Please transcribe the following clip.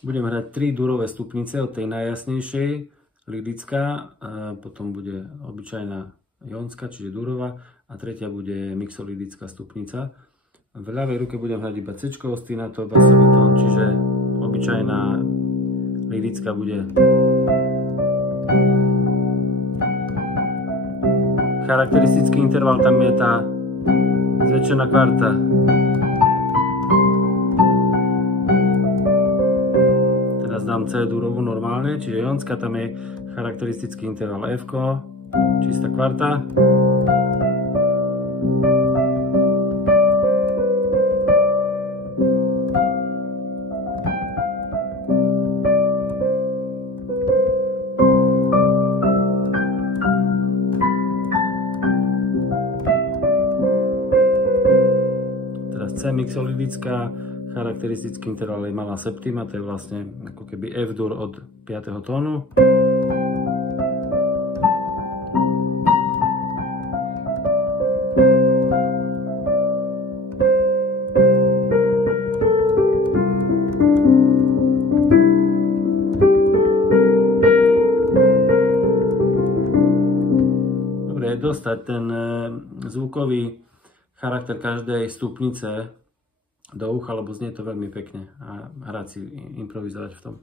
Budem hrať 3 durové stupnice od tej najjasnejšej, lyrická, potom bude obyčajná jónska, čiže durová a tretia bude mixolyrická stupnica. V ľavej ruke budem hrať iba C, ostýnato, basový tón, čiže obyčajná lyrická bude. Charakteristický interval tam je tá zväčšená kvarta. Teraz dám C durovú normálne, čiže jónska, tam je charakteristický interval F, čistá kvarta. Teraz C mixolyrická, charakteristický interval je malá septima, to je vlastne ako keby F dur od 5. tónu. Dobre je dostať ten zvukový charakter každej stupnice do ucha, lebo znie to veľmi pekne a hrať si, improvizovať v tom.